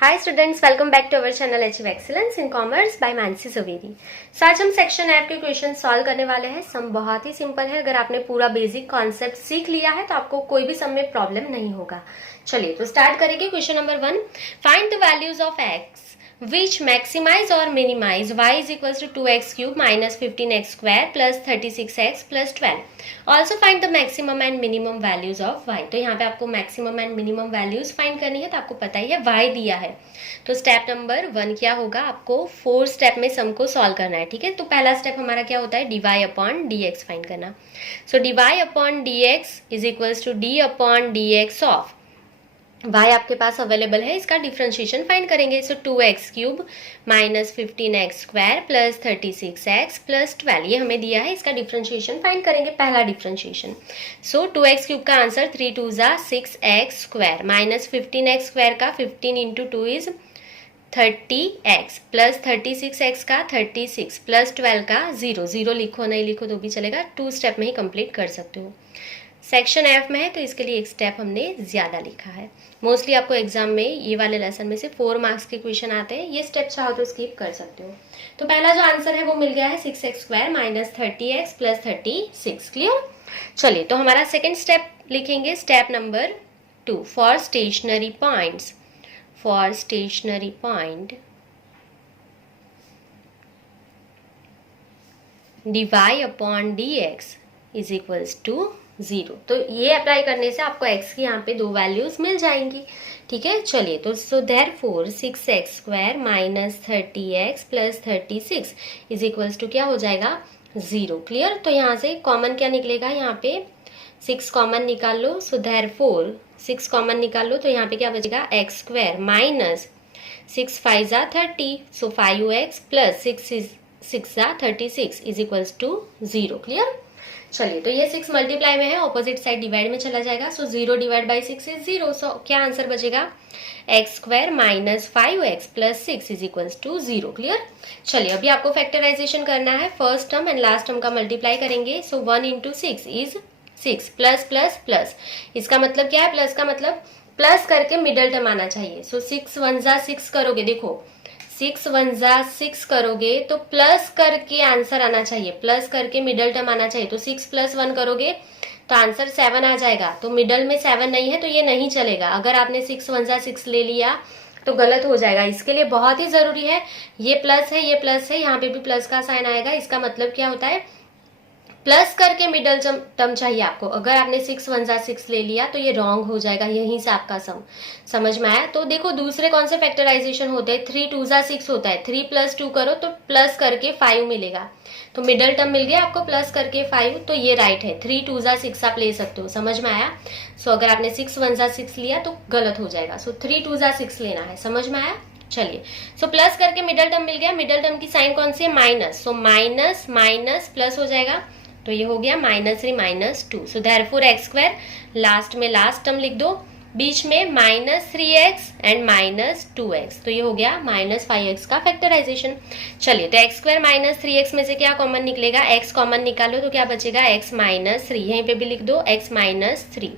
Hi students, welcome back to our channel achieve excellence in commerce by Mansi Javeri. So आज हम section app के question solve करने वाले हैं। सम बहुत ही सिंपल है। अगर आपने पूरा बेसिक कॉन्सेप्ट सीख लिया है तो आपको कोई भी सम में प्रॉब्लम नहीं होगा। चलिए तो स्टार्ट करेंगे। Question number 1, find the values of x which maximize or minimize y is equals to 2x cube minus 15x square plus 36x plus 12. Also find the maximum and minimum values of y. तो यहाँ पे आपको maximum and minimum values find करनी है। तो आपको पता ही है y दिया है। तो स्टेप नंबर 1 क्या होगा, आपको 4 स्टेप में सम को सॉल्व करना है। ठीक है, तो पहला स्टेप हमारा क्या होता है, dy अपॉन dx फाइंड करना। So dy upon dx is equals to d upon dx of y आपके पास अवेलेबल है, इसका डिफरेंशिएशन फाइंड करेंगे। So 2x cube minus 15x square plus 36x plus 12 ये हमें दिया है, इसका डिफरेंशिएशन फाइंड करेंगे। पहला डिफरेंशिएशन, सो 2x क्यूब का आंसर 3 2 जा 6x square minus 15x square का 15 into 2 is 30x plus 36x का 36 प्लस 12 का 0 0 लिखो नहीं लिखो तो भी चलेगा, 2 स्टेप में ही कंप्लीट कर सकते हो। सेक्शन एफ में है तो इसके लिए एक स्टेप हमने ज्यादा लिखा है। मोस्टली आपको एग्जाम में ये वाले लेसन में से 4 मार्क्स के क्वेश्चन आते हैं, ये स्टेप चाहो तो स्किप कर सकते हो। तो पहला जो आंसर है वो मिल गया है 6x square minus 30x plus 36। Clear. चलिए तो हमारा सेकेंड स्टेप लिखेंगे, step number 2, for stationary points. For stationary point dy upon dx is equals to 0। तो ये अप्लाई करने से आपको x की यहाँ पे 2 वैल्यूज मिल जाएंगी। ठीक है, चलिए तो so therefore 6x square minus 30x plus 36 is equals to क्या हो जाएगा, 0। क्लियर। तो यहाँ से कॉमन क्या निकलेगा, यहाँ पे 6 कॉमन निकाल लो। सो देयरफॉर 6 कॉमन निकाल लो तो यहाँ पे क्या बचेगा, x स्क्वायर माइनस 6 5 जा 30, सो 5x प्लस 6 जा 36 इज इक्वल्स टू 0। क्लियर। चलिए तो ये 6 मल्टीप्लाई में है, ऑपोजिट साइड डिवाइड में चला जाएगा। So 0 divide by 6 is 0। So क्या आंसर बचेगा, x square minus 5x plus 6 is equals to 0। Clear. चलिए अभी आपको फैक्टराइजेशन करना है, first term and last term का मल्टीप्लाई करेंगे। So 1 into 6 is 6 plus plus plus, इसका मतलब क्या है, प्लस का मतलब प्लस करके मिडल टर्म आना चाहिए। सो 6 1 जा 6 करोगे, देखो 6 1 जा 6 करोगे तो प्लस करके आंसर आना चाहिए, प्लस करके मिडल टर्म आना चाहिए। तो 6 प्लस 1 करोगे तो आंसर 7 आ जाएगा। तो मिडल में 7 नहीं है तो ये नहीं चलेगा। अगर आपने 6 1 जा 6 ले लिया तो गलत हो जाएगा। इसके लिए बहुत ही जरूरी है, ये प्लस है ये प्लस है, यहाँ पे भी प्लस का साइन आएगा। इसका मतलब क्या होता है, प्लस करके मिडल टर्म चाहिए आपको। अगर आपने 6 1 जा 6 ले लिया तो ये रॉन्ग हो जाएगा, यहीं से आपका सम समझ में आया। तो देखो दूसरे कौन से फैक्टराइजेशन होते हैं, 3 2 जा 6 होता है, 3 प्लस 2 करो तो प्लस करके 5 मिलेगा। तो मिडल टर्म मिल गया आपको प्लस करके 5, तो ये राइट है। 3 2 जा 6 आप ले सकते हो, समझ में आया। सो अगर आपने 6 1 जा 6 लिया तो गलत हो जाएगा। सो 3 2 जा 6 लेना है, समझ में आया। चलिए सो प्लस करके मिडल टर्म मिल गया। मिडल टर्म की साइन कौन सी है, minus. So minus minus plus हो जाएगा, तो ये हो गया -3 -2। So therefore x square, last में लास्ट टर्म लिख दो, बीच में -3x एंड -2x, तो ये हो गया -5x का फैक्टराइजेशन। चलिए तो एक्स स्क्वायर -3x में से क्या कॉमन निकलेगा, x कॉमन निकालो तो क्या बचेगा, x -3। यहीं पे भी लिख दो x -3,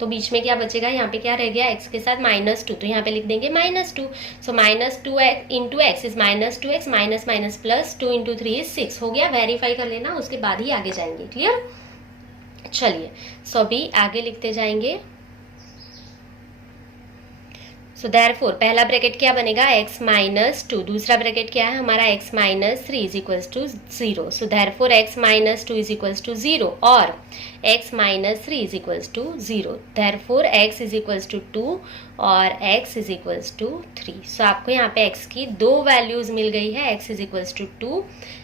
तो बीच में क्या बचेगा, यहाँ पे क्या रह गया, x के साथ -2, तो यहाँ पे लिख देंगे -2। सो -2 into x is -2x minus minus plus 2 into 3 is 6 हो गया। वेरीफाई कर लेना, उसके बाद ही आगे जाएंगे। क्लियर। चलिए सो अभी आगे लिखते जाएंगे। सो देयरफॉर पहला ब्रैकेट क्या बनेगा, x -2, दूसरा ब्रैकेट क्या है हमारा, x -3 is equals to 0। So therefore x -2 is equals to 0 और x -3 is equals to 0। Therefore x is equals to 2 और x is equals to 3। So आपको यहाँ पे x की 2 वैल्यूज मिल गई है, x is equals to 2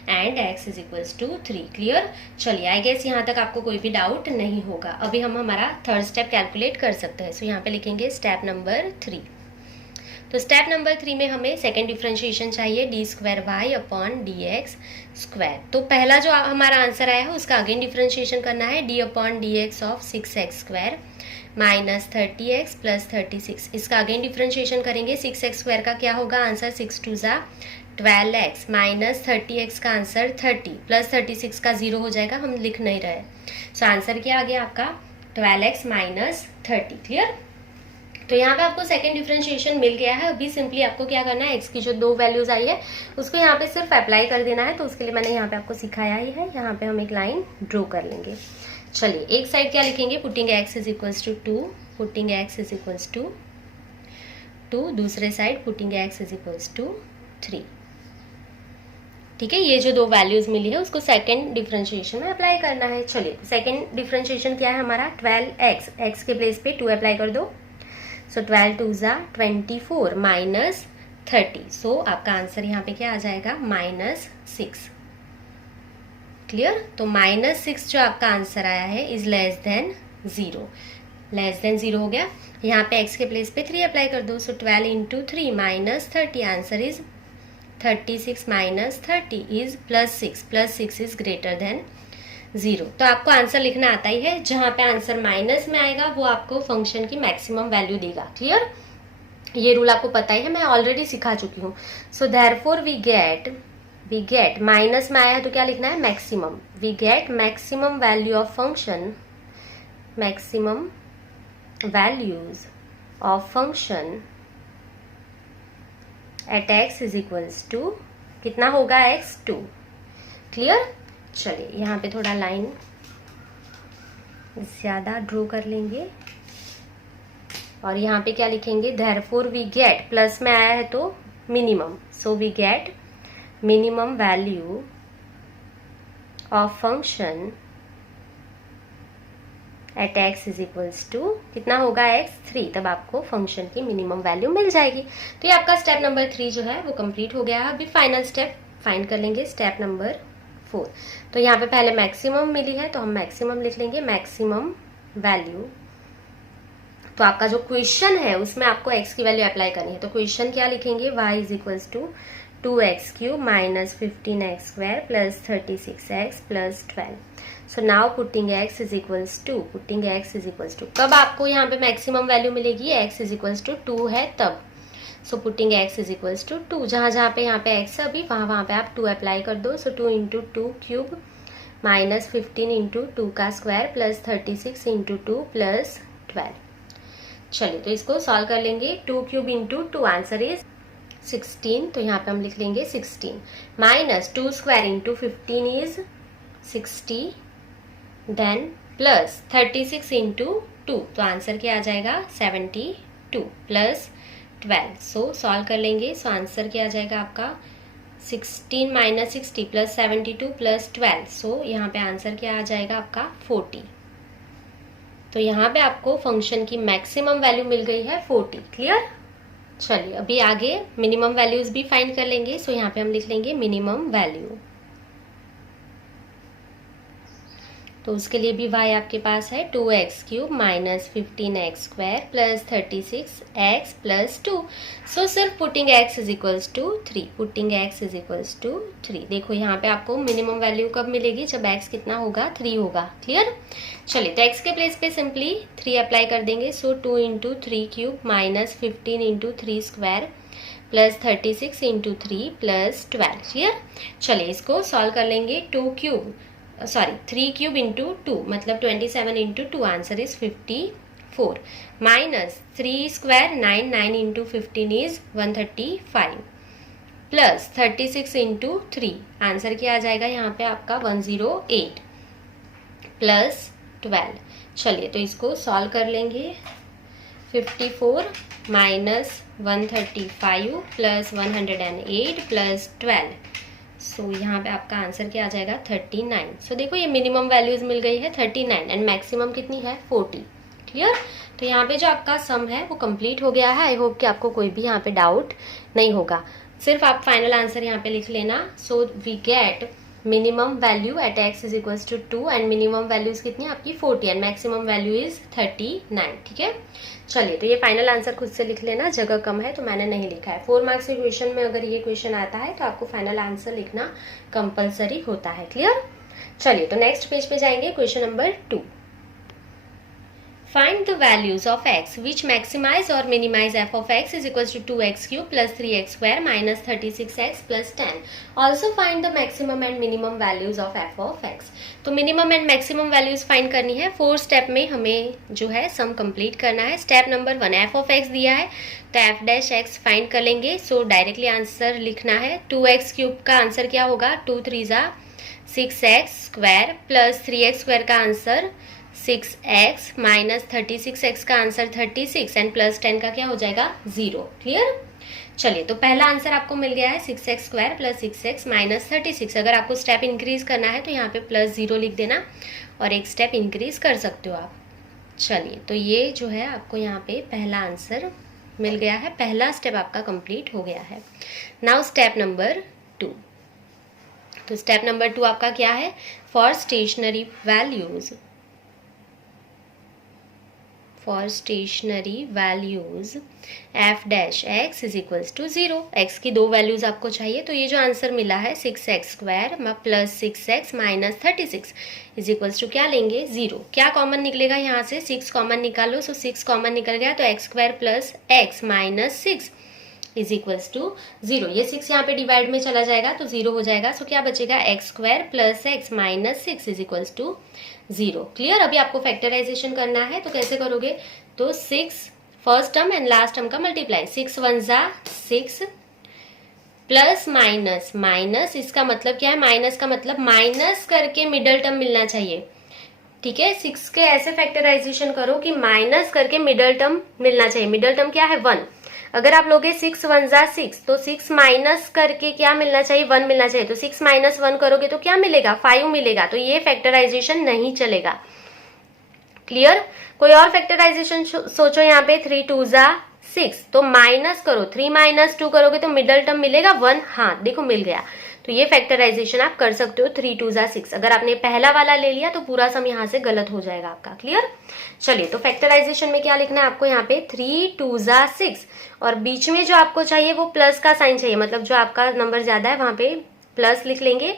and x is equals to 3। Clear. चलिए I guess यहाँ तक आपको कोई भी डाउट नहीं होगा। अभी हम हमारा थर्ड स्टेप कैलकुलेट कर सकते हैं। सो यहाँ पे लिखेंगे स्टेप नंबर 3। तो स्टेप नंबर 3 में हमें सेकेंड डिफरेंशिएशन चाहिए, d square y upon d x square. तो पहला जो हमारा आंसर आया है उसका अगेन डिफरेंशिएशन करना है, D upon d x of 6x square minus 30x plus 36, इसका अगेन डिफरेंशिएशन करेंगे। 6x स्क्वायर का क्या होगा आंसर, 6 2 जा 12x माइनस 30x का आंसर 30 प्लस 36 का 0 हो जाएगा, हम लिख नहीं रहे। सो आंसर क्या आ गया आपका 12x माइनस 30। क्लियर। तो यहाँ पे आपको सेकंड डिफरेंशिएशन मिल गया है। अभी सिंपली आपको क्या करना है, एक्स की जो दो वैल्यूज आई है उसको यहाँ पे सिर्फ अप्लाई कर देना है। तो उसके लिए मैंने यहाँ पे आपको सिखाया ही है। यहाँ पे हम एक लाइन ड्रॉ कर लेंगे। चलिए एक साइड क्या लिखेंगे, putting x is equals to 2, putting x is equals to 2, दूसरे side putting x is equals to 3। ठीक है, ये जो दो वैल्यूज मिली है उसको सेकंड डिफरेंशिएशन में अप्लाई करना है। चलिए सेकंड डिफरेंशिएशन क्या है हमारा, 12x, x के प्लेस पे 2 अप्लाई कर दो। सो 12 2 ज़ा 24 माइनस 30। सो आपका आंसर यहाँ पे क्या आ जाएगा, -6। क्लियर। तो -6 जो आपका आंसर आया है is less than 0, less than 0 हो गया। यहाँ पे x के प्लेस पे 3 अप्लाई कर दो। सो 12 into 3 minus 30, answer is 36 minus 30 is +6 is greater than 0। तो आपको आंसर लिखना आता ही है। जहां पे आंसर माइनस में आएगा वो आपको फंक्शन की मैक्सिमम वैल्यू देगा। क्लियर, ये रूल आपको पता ही है, मैं ऑलरेडी सिखा चुकी हूँ। So therefore we get minus में आया है तो क्या लिखना है, maximum. We get maximum value of function, maximum values of function at x is equals to, कितना होगा x, 2। क्लियर। चलिए यहाँ पे थोड़ा लाइन ज्यादा ड्रॉ कर लेंगे और यहाँ पे क्या लिखेंगे, देयरफॉर वी गेट, प्लस में आया है तो minimum. So we get minimum value of function at x is equals to, कितना होगा x, 3। तब आपको फंक्शन की मिनिमम वैल्यू मिल जाएगी। तो ये आपका स्टेप नंबर 3 जो है वो कंप्लीट हो गया है। अभी फाइनल स्टेप फाइंड कर लेंगे, स्टेप नंबर 4। तो यहाँ पे पहले मैक्सिमम मिली है तो हम मैक्सिमम लिख लेंगे, मैक्सिमम वैल्यू। तो आपका जो क्वेश्चन है उसमें आपको x की वैल्यू अप्लाई करनी है। तो क्वेश्चन क्या लिखेंगे, y is equals to 2x³ minus 15x² plus 36x plus 12। So now putting x is equals to, putting x is equals to, कब आपको यहाँ पे मैक्सिमम वैल्यू मिलेगी, x इज इक्वल्स टू 2 है तब। So putting x is equals to 2, जहां पे यहाँ पे x अभी वहां पे आप 2 अप्लाई कर दो। सो 2 इंटू 2 क्यूब माइनस 15 इंटू 2 का स्क्वायर प्लस 36 इंटू 2 प्लस 12। चलिए तो इसको सॉल्व कर लेंगे। 2 क्यूब इंटू 2, आंसर इज 16। तो यहाँ पे हम लिख लेंगे 16 minus 2 square into 15 is 60, then plus 36 into 2, तो आंसर क्या आ जाएगा 72 प्लस 12। सो सॉल्व कर लेंगे। सो आंसर क्या आ जाएगा आपका 16 माइनस 60 प्लस 72 प्लस 12। सो यहाँ पे आंसर क्या आ जाएगा आपका 40। तो यहाँ पे आपको फंक्शन की मैक्सिमम वैल्यू मिल गई है 40। क्लियर। चलिए अभी आगे मिनिमम वैल्यूज भी फाइंड कर लेंगे। सो यहाँ पे हम लिख लेंगे मिनिमम वैल्यू। तो उसके लिए भी y आपके पास है 2x³ minus 15x² plus 36x plus 2। So सिर्फ putting x is equals to 3, putting x is equals to 3। देखो यहाँ पे आपको मिनिमम वैल्यू कब मिलेगी, जब x कितना होगा, 3 होगा। क्लियर। चलिए तो x के प्लेस पे सिंपली 3 अप्लाई कर देंगे। सो 2 into 3³ minus 15 into 3 square plus 36 into 3 plus 12। Clear. चलिए इसको सॉल्व कर लेंगे। 3 क्यूब इंटू 2 मतलब 27 into 2, answer is 54 minus 3 square 9 into 15 is 135 plus 36 into 3, answer क्या आ जाएगा यहाँ पे आपका 108 प्लस 12। चलिए तो इसको सॉल्व कर लेंगे। 54 माइनस 135 प्लस 108 प्लस 12। सो यहाँ पे आपका आंसर क्या आ जाएगा 39। सो देखो ये मिनिमम वैल्यूज मिल गई है 39 एंड मैक्सिमम कितनी है 40। क्लियर। तो यहाँ पे जो आपका सम है वो कंप्लीट हो गया है। आई होप कि आपको कोई भी यहाँ पे डाउट नहीं होगा। सिर्फ आप फाइनल आंसर यहाँ पे लिख लेना। So we get minimum value at x is equals to 2 and minimum values कितनी आपकी 40 एंड मैक्सिमम वैल्यू इज 39। ठीक है। चलिए तो ये फाइनल आंसर खुद से लिख लेना, जगह कम है तो मैंने नहीं लिखा है। 4 मार्क्स के क्वेश्चन में अगर ये क्वेश्चन आता है तो आपको फाइनल आंसर लिखना कंपलसरी होता है। क्लियर। चलिए तो नेक्स्ट पेज पे जाएंगे, question number 2। Find the values of x which maximize or minimize f of x is equals to 2x cube plus 3x square minus 36x plus 10. Also find the maximum and minimum values of f of x. तो minimum and maximum values find करनी है। 4 step में हमें जो है sum complete करना है। Step number 1 F of x दिया है तो एफ डैश एक्स फाइंड कर लेंगे। सो डायरेक्टली आंसर लिखना है। 2x क्यूब का आंसर क्या होगा, 2 3 जा 6x square plus 3x square का आंसर 6x माइनस 36x का आंसर 36 एंड प्लस 10 का क्या हो जाएगा 0। क्लियर। चलिए तो पहला आंसर आपको मिल गया है 6x square plus 6x minus 36। अगर आपको स्टेप इंक्रीज करना है तो यहाँ पे प्लस 0 लिख देना और एक स्टेप इंक्रीज कर सकते हो आप। चलिए तो ये जो है आपको यहाँ पे पहला आंसर मिल गया है। पहला स्टेप आपका कंप्लीट हो गया है। Now step number 2। तो स्टेप नंबर 2 आपका क्या है, for stationary values f dash x is equals to 0। X की 2 वैल्यूज आपको चाहिए। तो ये जो आंसर मिला है 6x square plus 6x minus 36 is equals to क्या लेंगे 0। क्या कॉमन निकलेगा यहाँ से, 6 कॉमन निकालो। सो 6 कॉमन निकल गया तो x square plus x minus 6 is equals to 0। ये 6 यहाँ पे डिवाइड में चला जाएगा तो 0 हो जाएगा। सो क्या बचेगा x square plus x minus 6 is equals to 0। Clear. अभी आपको फैक्टराइजेशन करना है तो कैसे करोगे, तो 6 first term and last term का मल्टीप्लाई, 6 1 जा 6 प्लस माइनस माइनस, इसका मतलब क्या है, माइनस का मतलब माइनस करके मिडल टर्म मिलना चाहिए। ठीक है, 6 के ऐसे फैक्टराइजेशन करो कि माइनस करके मिडल टर्म मिलना चाहिए। मिडल टर्म क्या है 1। अगर आप लोगे 6 1 जा 6 तो 6 माइनस करके क्या मिलना चाहिए 1 मिलना चाहिए। तो 6 माइनस 1 करोगे तो क्या मिलेगा 5 मिलेगा। तो ये फैक्टराइजेशन नहीं चलेगा। क्लियर। कोई और फैक्टराइजेशन सोचो। यहाँ पे 3 2 जा 6 तो माइनस करो, 3 माइनस 2 करोगे तो मिडल टर्म मिलेगा 1। हाँ देखो मिल गया। तो ये फैक्टराइजेशन आप कर सकते हो 3 2 जा 6। अगर आपने पहला वाला ले लिया तो पूरा सम यहाँ से गलत हो जाएगा आपका। क्लियर। चलिए तो फैक्टराइजेशन में क्या लिखना है आपको, यहाँ पे 3 2 जा 6 और बीच में जो आपको चाहिए वो प्लस का साइन चाहिए, मतलब जो आपका नंबर ज्यादा है वहां पे प्लस लिख लेंगे।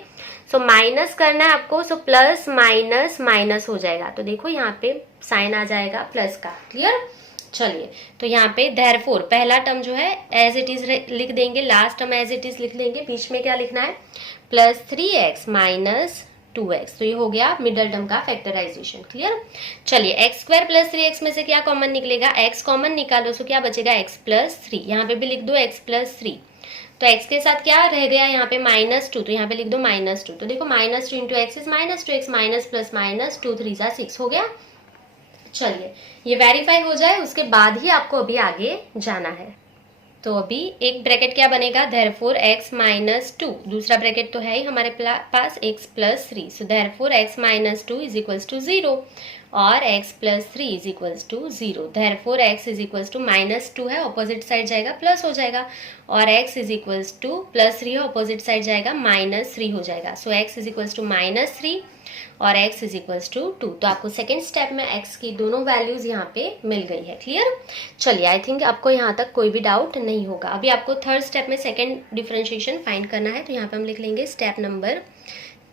सो माइनस करना है आपको, सो प्लस माइनस माइनस हो जाएगा। तो देखो यहाँ पे साइन आ जाएगा प्लस का। क्लियर। चलिए तो यहाँ पे देयरफॉर पहला टर्म जो है एज इट इज लिख देंगे, last term as it is लिख देंगे। बीच में क्या लिखना है प्लस 3x माइनस 2x। तो ये हो गया मिडल टर्म का फैक्टराइजेशन। क्लियर। चलिए x स्क्वायर प्लस 3x में से क्या कॉमन निकलेगा, x कॉमन निकालो। सो क्या बचेगा x प्लस 3। यहाँ पे भी लिख दो x प्लस 3। तो x के साथ क्या रह गया यहाँ पे -2, तो यहाँ पे लिख दो -2। तो देखो -2 into x is -2x minus plus minus 2 3 जा 6 हो गया। चलिए ये वेरीफाई हो जाए उसके बाद ही आपको अभी आगे जाना है। तो अभी एक ब्रैकेट क्या बनेगा, देयरफॉर x माइनस 2, दूसरा ब्रैकेट तो है ही हमारे पास x plus 3। So therefore x minus 2 is equals to 0 और x plus 3 is equals to 0। Therefore x is equals to -2 है, ऑपोजिट साइड जाएगा प्लस हो जाएगा, और x is equals two plus 3 है, ऑपोजिट साइड जाएगा -3 हो जाएगा। So x is equals to -3 और x इज इक्वल्स टू 2। तो आपको सेकेंड स्टेप में x की दोनों वैल्यूज यहाँ पे मिल गई है। क्लियर। चलिए आई थिंक आपको यहाँ तक कोई भी डाउट नहीं होगा। अभी आपको थर्ड स्टेप में सेकेंड डिफरेंशिएशन फाइंड करना है। तो यहाँ पे हम लिख लेंगे step number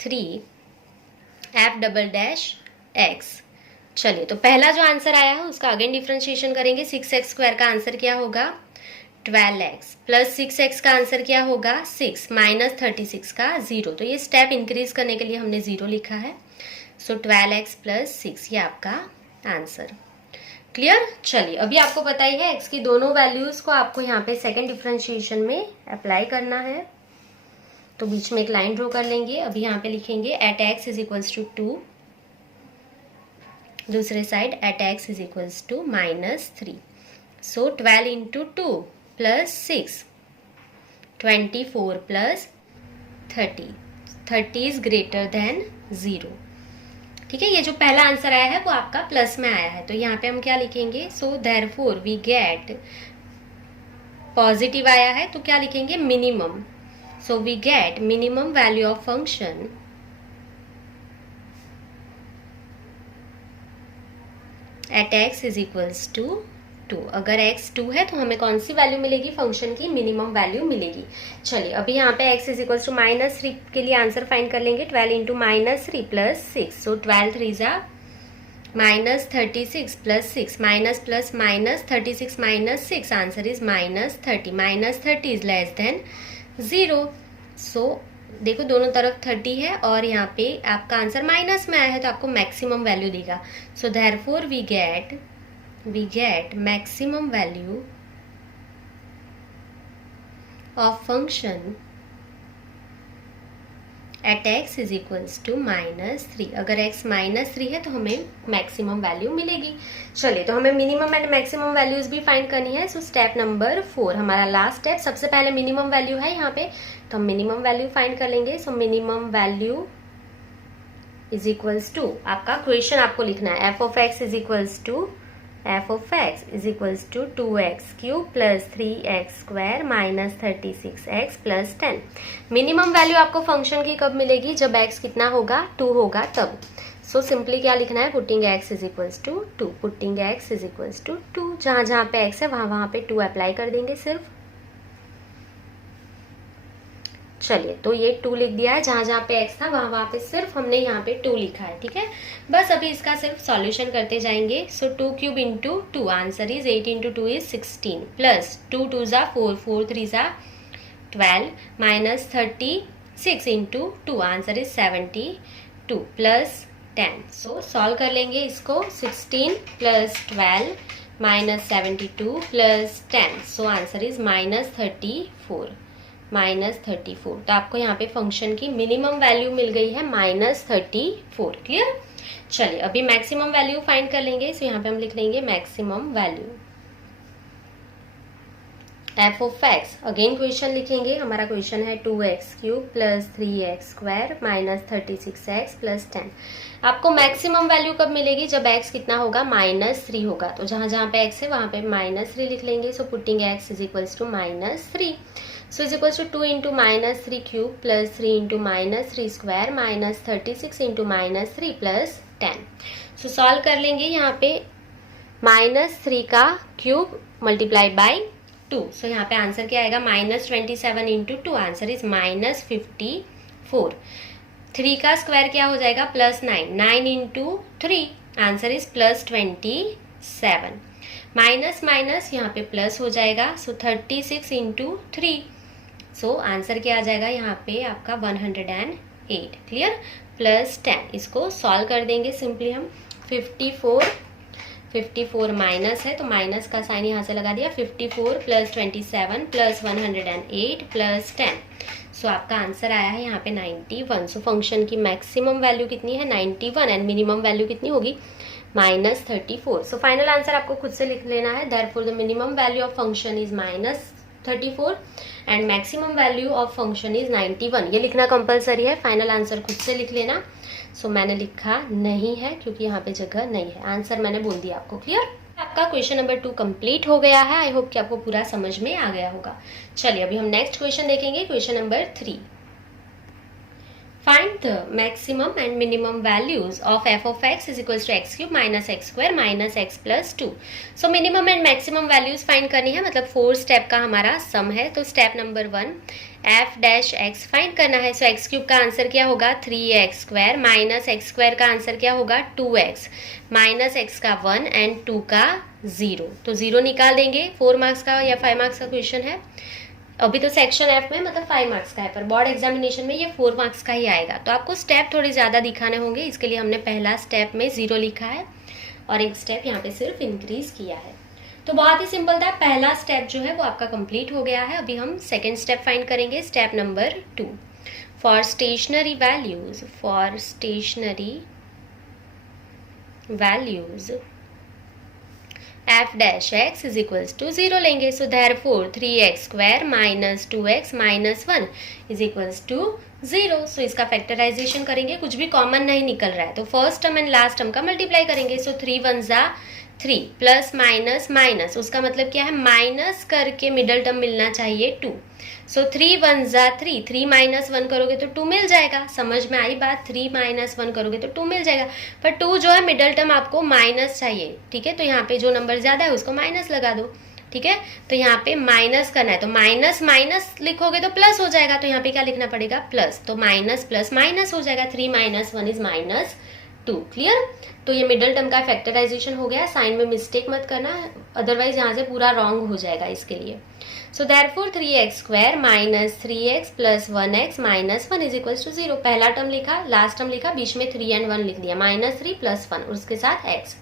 3 F double dash x. चलिए तो पहला जो आंसर आया है उसका अगेन डिफरेंशिएशन करेंगे। 6x स्क्वायर का आंसर क्या होगा 12x प्लस 6x का आंसर क्या होगा 6 माइनस 36 का 0। तो ये स्टेप इंक्रीज करने के लिए हमने 0 लिखा है। सो 12x प्लस 6 ये आपका आंसर। क्लियर। चलिए अभी आपको पता ही है x की दोनों वैल्यूज को आपको यहाँ पे सेकेंड डिफरेंशिएशन में अप्लाई करना है। तो बीच में एक लाइन ड्रॉ कर लेंगे। अभी यहाँ पे लिखेंगे at x is equals to 2, दूसरे side at x is equals to -3। So 12 into 2 plus 6, 24 plus 30 is greater than 0। ठीक है, ये जो पहला आंसर आया है वो आपका प्लस में आया है। तो यहाँ पे हम क्या लिखेंगे, so therefore we get, positive आया है तो क्या लिखेंगे minimum. So we get minimum value of function at x is equals to 2। अगर x 2 है तो हमें कौन सी वैल्यू मिलेगी, फंक्शन की मिनिमम वैल्यू मिलेगी। चलिए अभी यहाँ पे x इज इक्वल्स टू -3 के लिए आंसर फाइंड कर लेंगे। 12 इंटू -3 प्लस 6। सो 12 3 जा minus 36 plus 6 minus plus minus 36 minus 6 answer is minus 30. Minus 30 is less than 0. सो देखो दोनों तरफ 30 है और यहाँ पे आपका आंसर माइनस में आया है तो आपको मैक्सिमम वैल्यू देगा. So therefore we get maximum value of function at x is equals to -3. अगर x -3 है तो हमें मैक्सिमम वैल्यू मिलेगी. चलिए तो हमें मिनिमम एंड मैक्सिमम वैल्यूज भी फाइंड करनी है. सो स्टेप नंबर 4 हमारा लास्ट स्टेप. सबसे पहले मिनिमम वैल्यू है यहाँ पे तो हम मिनिमम वैल्यू फाइंड कर लेंगे. So minimum value is equals to आपका क्वेश्चन आपको लिखना है f of x is equals to 2x³ plus 3x² minus 36x plus 10. Minimum value आपको फंक्शन की कब मिलेगी? जब x कितना होगा? 2 होगा तब. सो सिंपली क्या लिखना है? Putting x is equals to 2. Putting x is equals to 2. जहां जहां पे x है वहां पे 2 अप्लाई कर देंगे सिर्फ. चलिए तो ये 2 लिख दिया है. जहां जहां पे x था वहां पे सिर्फ हमने यहाँ पे 2 लिखा है. ठीक है, बस अभी इसका सिर्फ सॉल्यूशन करते जाएंगे. सो 2³ into 2 answer is 8 into 2 is 16 plus 2 2 जा 4 4 3 जा 12 minus 36 into 2 answer is 72 plus 10. So solve कर लेंगे इसको. 16 plus 12 minus 72 plus 10. So answer is -34. तो आपको यहाँ पे फंक्शन की मिनिमम वैल्यू मिल गई है -34. क्लियर? चलिए अभी मैक्सिमम वैल्यू फाइंड कर लेंगे. सो यहाँ पे हम लिख लेंगे maximum value f of x. Again question लिखेंगे. हमारा क्वेश्चन है 2x³ plus 3x² minus 36x plus 10. आपको मैक्सिमम वैल्यू कब मिलेगी? जब x कितना होगा? -3 होगा. तो जहां जहां पे x है वहां पे -3 लिख लेंगे. So putting x is equals to -3. So is equals to 2 into -3³ plus 3 into -3² minus 36 into -3 plus 10. So solve कर लेंगे. यहाँ पे -3 का क्यूब मल्टीप्लाई बाई 2. सो यहाँ पे आंसर क्या आएगा? -27 इंटू 2 आंसर इज -54. 3 का स्क्वायर क्या हो जाएगा? +9. 9 into 3 answer is +27. Minus minus यहाँ पे प्लस हो जाएगा. सो 36 इंटू 3. सो आंसर क्या आ जाएगा यहाँ पे आपका 108. क्लियर? प्लस 10. इसको सॉल्व कर देंगे सिंपली हम. 54 माइनस है तो माइनस का साइन यहाँ से लगा दिया. 54 प्लस 27 प्लस 108 प्लस 10. सो आपका आंसर आया है यहाँ पे 91. सो फंक्शन की मैक्सिमम वैल्यू कितनी है? 91 एंड मिनिमम वैल्यू कितनी होगी? -34. सो फाइनल आंसर आपको खुद से लिख लेना है. Therefore the minimum value of function is -34 and maximum value of function is 91. ये लिखना कंपलसरी है. फाइनल आंसर खुद से लिख लेना. सो मैंने लिखा नहीं है क्योंकि यहाँ पे जगह नहीं है. आंसर मैंने बोल दिया आपको. क्लियर? आपका क्वेश्चन नंबर 2 कंप्लीट हो गया है. आई होप कि आपको पूरा समझ में आ गया होगा. चलिए अभी हम नेक्स्ट क्वेश्चन देखेंगे. Question number 3. Find the maximum and minimum values of f of x is equals to x³ minus x² minus x plus 2. So minimum and maximum values find करनी है. मतलब 4 स्टेप का हमारा सम है. तो step number 1 f dash x find करना है. सो x³ का आंसर क्या होगा? 3x² माइनस x² का आंसर क्या होगा? 2x माइनस x का 1 एंड 2 का 0. तो 0 निकाल देंगे. 4 मार्क्स का या 5 मार्क्स का क्वेश्चन है. अभी तो सेक्शन एफ में मतलब 5 मार्क्स का है पर बोर्ड एग्जामिनेशन में ये 4 मार्क्स का ही आएगा. तो आपको स्टेप थोड़े ज़्यादा दिखाने होंगे. इसके लिए हमने पहला स्टेप में 0 लिखा है और एक स्टेप यहाँ पे सिर्फ इंक्रीज किया है. तो बहुत ही सिंपल था. पहला स्टेप जो है वो आपका कंप्लीट हो गया है. अभी हम सेकेंड स्टेप फाइंड करेंगे. Step number 2 for stationary values f dash x is equals to 0 लेंगे. So therefore 3x² minus 2x minus 1 is equals to 0. So इसका फैक्टराइजेशन करेंगे. कुछ भी कॉमन नहीं निकल रहा है तो first term and last term का मल्टीप्लाई करेंगे. सो 3 1 जा 3 प्लस माइनस माइनस उसका मतलब क्या है? माइनस करके मिडल टर्म मिलना चाहिए 2. सो 3 1 जा 3. 3 माइनस 1 करोगे तो 2 मिल जाएगा. समझ में आई बात? 3 माइनस 1 करोगे तो 2 मिल जाएगा. पर 2 जो है मिडल टर्म आपको माइनस चाहिए. ठीक है, तो यहाँ पे जो नंबर ज्यादा है उसको माइनस लगा दो. ठीक है, तो यहाँ पे माइनस करना है तो माइनस माइनस लिखोगे तो प्लस हो जाएगा. तो यहाँ पे क्या लिखना पड़ेगा? प्लस. तो माइनस प्लस माइनस हो जाएगा. 3 माइनस 1 इज -2. 2। क्लियर? तो ये मिडल टर्म का फैक्टराइजेशन हो गया, साइन में मिस्टेक मत करना, अदरवाइज यहाँ से पूरा रॉन्ग हो जाएगा इसके लिए। So therefore 3x² minus 3x plus 1x minus 1 is equal to 0। पहला टर्म लिखा, लास्ट टर्म लिखा, बीच में 3 एंड 1 लिख दिया, -3 प्लस 1 और उसके साथ x।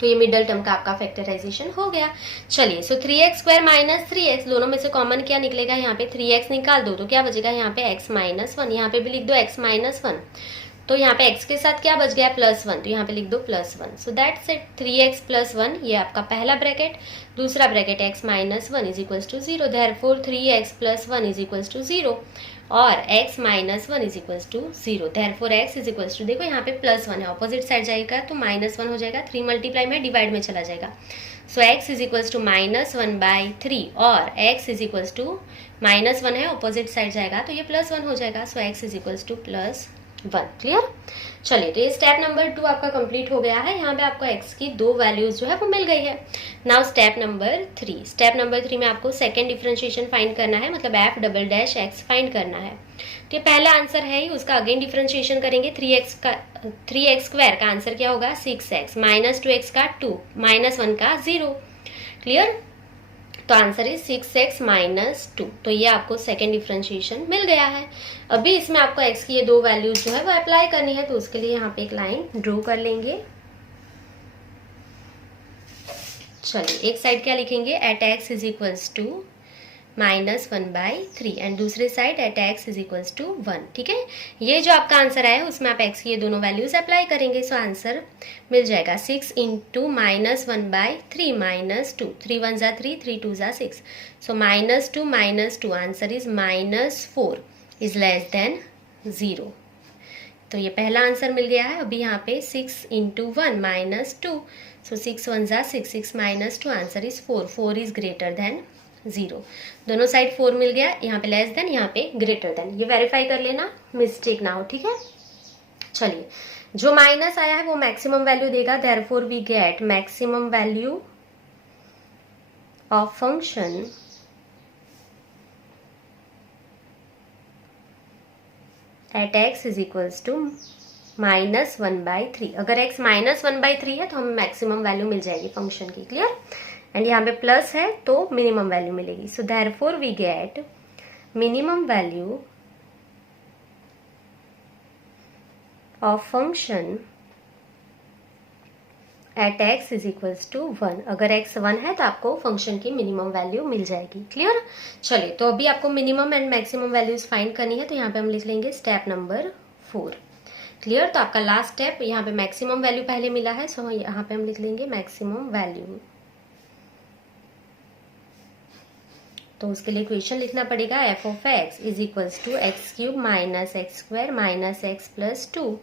तो ये मिडल टर्म का आपका फैक्टराइजेशन हो गया। चलिए, सो 3x² माइनस 3x, दोनों में से कॉमन क्या निकलेगा, यहाँ पे 3x निकाल दो तो क्या बचेगा, यहाँ पे x माइनस 1, यहाँ पे भी लिख दो x माइनस 1। तो यहाँ पे x के साथ क्या बच गया, +1, तो यहाँ पे लिख दो +1। So that's it, 3x plus 1, ये आपका पहला ब्रैकेट। दूसरा bracket x minus 1 is equal to 0, therefore 3x plus 1 is equal to 0 और x minus 1 is equal to 0, therefore x is equal to, देखो यहाँ पे +1 है, ऑपोजिट साइड जाएगा तो -1 हो जाएगा, 3 मल्टीप्लाई में डिवाइड में चला जाएगा। So x is equal to -1/3 और x इज इक्वल टू -1 है, ऑपोजिट साइड जाएगा तो ये +1 हो जाएगा। So x is equal to +1। Clear? चलिए, तो ये स्टेप नंबर 2 आपका कंप्लीट हो गया है। यहाँ पे आपको x की 2 वैल्यूज जो है वो मिल गई है। Now step number 3। Step number 3 में आपको सेकंड डिफरेंशिएशन फाइंड करना है, मतलब f"x फाइंड करना है। तो ये पहला आंसर है ही, उसका अगेन डिफरेंशिएशन करेंगे। 3x² का आंसर क्या होगा, 6x, -2x का 2, -1 का 0। क्लियर? तो आंसर इज 6x माइनस 2। तो ये आपको सेकेंड डिफरेंशिएशन मिल गया है। अभी इसमें आपको x की ये 2 वैल्यूज जो है वो अप्लाई करनी है, तो उसके लिए यहाँ पे एक लाइन ड्रॉ कर लेंगे। चलिए, एक साइड क्या लिखेंगे, at x is equals to -1/3 and दूसरे side at x is equals to 1। ठीक है, ये जो आपका आंसर आया उसमें आप x की ये दोनों वैल्यूज अप्लाई करेंगे। सो आंसर मिल जाएगा 6 इंटू -1/3 -2, 3 1 जा 3, 3 2 जा 6। सो -2 answer is -4 is less than 0। तो ये पहला आंसर मिल गया है। अभी यहाँ पे 6 इंटू 1 -2, सो 6 1 जा 6, 6 -2 answer is 4, 4 is greater than 0। दोनों साइड 4 मिल गया, यहाँ पे लेस देन, यहाँ पे ग्रेटर देन। ये वेरीफाई कर लेना, मिस्टेक ना हो। ठीक है, चलिए, जो माइनस आया है वो मैक्सिमम वैल्यू देगा, therefore we get maximum value of function at x is equals to -1/3। अगर x -1/3 है तो हमें मैक्सिमम वैल्यू मिल जाएगी फंक्शन की। क्लियर? एंड यहाँ पे प्लस है तो मिनिमम वैल्यू मिलेगी। So therefore we get minimum value of function at x is equals to 1। अगर x 1 है तो आपको फंक्शन की मिनिमम वैल्यू मिल जाएगी। क्लियर? चलिए, तो अभी आपको minimum and maximum values find करनी है, तो यहाँ पे हम लिख लेंगे स्टेप नंबर 4। क्लियर? तो आपका लास्ट स्टेप, यहाँ पे मैक्सिमम वैल्यू पहले मिला है, सो यहाँ पे हम लिख लेंगे मैक्सिमम वैल्यू। तो उसके लिए इक्वेशन लिखना पड़ेगा, f(x) is equals to x³ minus x² minus x plus 2।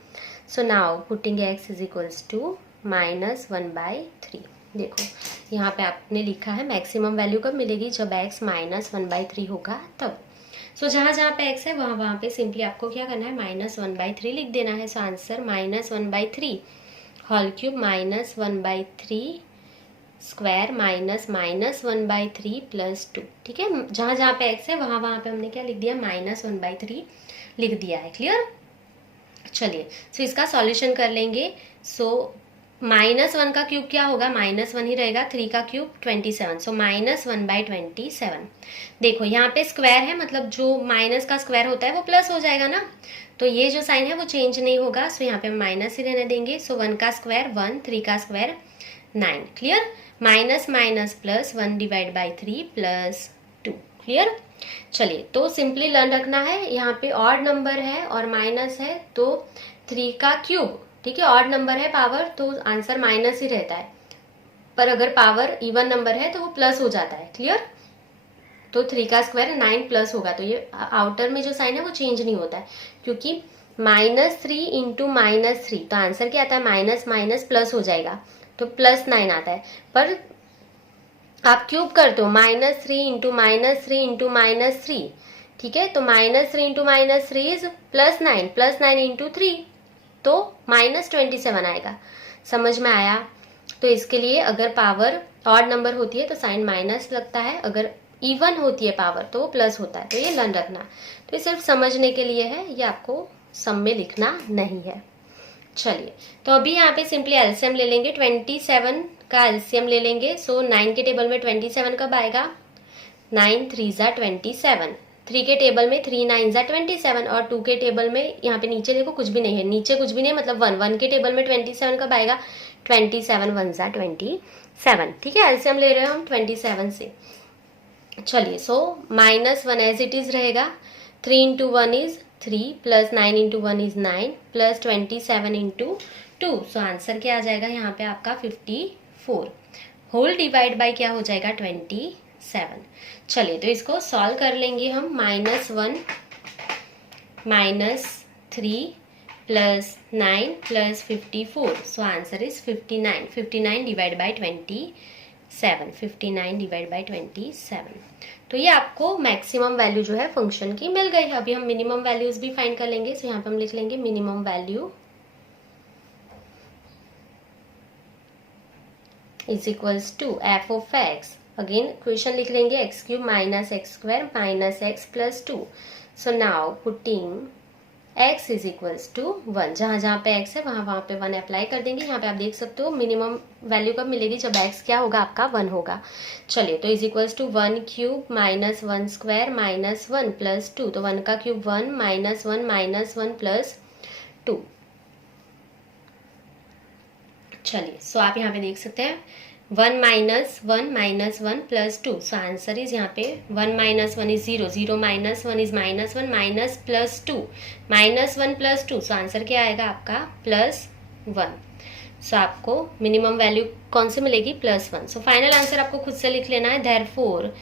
So now putting x is equals to -1/3। देखो, यहाँ पे आपने लिखा है मैक्सिमम वैल्यू कब मिलेगी, जब x -1/3 होगा तब। सो जहाँ जहाँ पे x है वहाँ पे सिंपली आपको क्या करना है, -1/3 लिख देना है। So answer -1/3 whole cube -1/3 square minus -1/3 plus 2। ठीक है, जहाँ जहाँ पे x है वहाँ पे हमने क्या लिख दिया, -1/3 लिख दिया है। क्लियर? चलिए, सो इसका सॉल्यूशन कर लेंगे। सो -1 का क्यूब क्या होगा, -1 ही रहेगा, 3 का क्यूब 27, सो -1/27। देखो यहाँ पे स्क्वायर है, मतलब जो माइनस का स्क्वायर होता है वो प्लस हो जाएगा ना, तो ये जो साइन है वो चेंज नहीं होगा। सो यहाँ पे माइनस ही रहने देंगे। सो 1 का स्क्वायर 1, 3 का square 9। Clear? Minus minus plus 1 divide by 3 plus 2। Clear? चलिए, तो सिंपली लर्न रखना है, यहाँ पे ऑड नंबर है और माइनस है तो 3 का क्यूब, ठीक है, ऑड नंबर है पावर तो आंसर माइनस ही रहता है, पर अगर पावर इवन नंबर है तो वो प्लस हो जाता है। क्लियर? तो 3 का स्क्वायर 9 प्लस होगा, तो ये आउटर में जो साइन है वो चेंज नहीं होता है, क्योंकि -3 इंटू -3, तो आंसर क्या आता है, माइनस माइनस प्लस हो जाएगा तो +9 आता है। पर आप क्यूब करते हो, -3 इंटू -3 इंटू -3, ठीक है, तो -3 इंटू -3 इज +9, +9 इंटू 3 तो -27 आएगा। समझ में आया? तो इसके लिए अगर पावर ऑड नंबर होती है तो साइन माइनस लगता है, अगर इवन होती है पावर तो वो प्लस होता है। तो ये लर्न रखना, तो ये सिर्फ समझने के लिए है, ये आपको सम में लिखना नहीं है। चलिए, तो अभी यहाँ पे सिंपली एलसीएम ले लेंगे, 27 का एलसीएम ले लेंगे। सो 9 के टेबल में 27 कब आएगा, 9 3 ज़ा 27, 3 के टेबल में 3 9 ज़ा 27, और 2 के टेबल में यहाँ पे नीचे देखो कुछ भी नहीं है, नीचे कुछ भी नहीं है, मतलब 1 के टेबल में 27 कब आएगा, 27 1 ज़ा 27। ठीक है, एलसीएम ले रहे हैं हम 27 से। चलिए, सो -1 एज इट इज रहेगा, 3 into 1 is 3, plus 9 into 1 is 9, plus 27 into 2। So answer क्या आ जाएगा यहाँ पे आपका 54, होल डिवाइड बाय क्या हो जाएगा 27। चलिए, तो इसको सॉल्व कर लेंगे हम, -1 -3 plus 9 plus 54। So answer is 59, 59 divide by 27, 59 divide by 27। तो ये आपको मैक्सिमम वैल्यू जो है फंक्शन की मिल गई है। अभी हम मिनिमम वैल्यूज भी फाइंड कर लेंगे। सो यहाँ पे हम लिख लेंगे minimum value is equals to F of X, again question लिख लेंगे X cube minus X square minus X plus 2। So now putting x is equals to 1, जहां जहां पे x है वहां पे 1 अप्लाई कर देंगे। यहाँ पे आप देख सकते हो मिनिमम वैल्यू कब मिलेगी, जब x क्या होगा आपका 1 होगा। चलिए, तो is equals to 1 cube minus 1 square minus 1 plus 2, तो 1 का क्यूब 1 माइनस 1 प्लस 2। चलिए, सो आप यहाँ पे देख सकते हैं 1 minus 1 plus 2। So answer is यहाँ पे 1 minus 1 is 0, 0 minus 1 is -1 minus plus 2, -1 plus 2। So answer क्या आएगा आपका +1। सो आपको मिनिमम वैल्यू कौन से मिलेगी, +1। सो फाइनल आंसर आपको खुद से लिख लेना है, therefore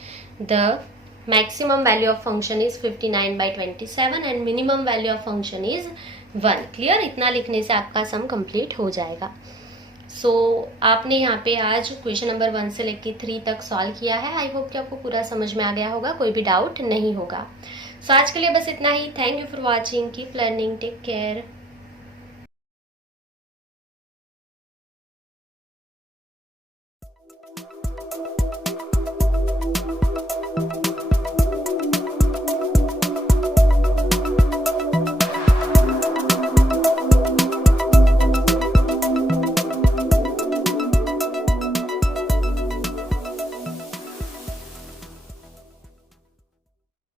the maximum value of function is 59/27 and minimum value of function is 1। Clear, इतना लिखने से आपका सम कंप्लीट हो जाएगा। सो आपने यहाँ पे आज क्वेश्चन नंबर 1 से लेकर 3 तक सॉल्व किया है। आई होप कि आपको पूरा समझ में आ गया होगा, कोई भी डाउट नहीं होगा। सो आज के लिए बस इतना ही। Thank you for watching, keep learning, take care.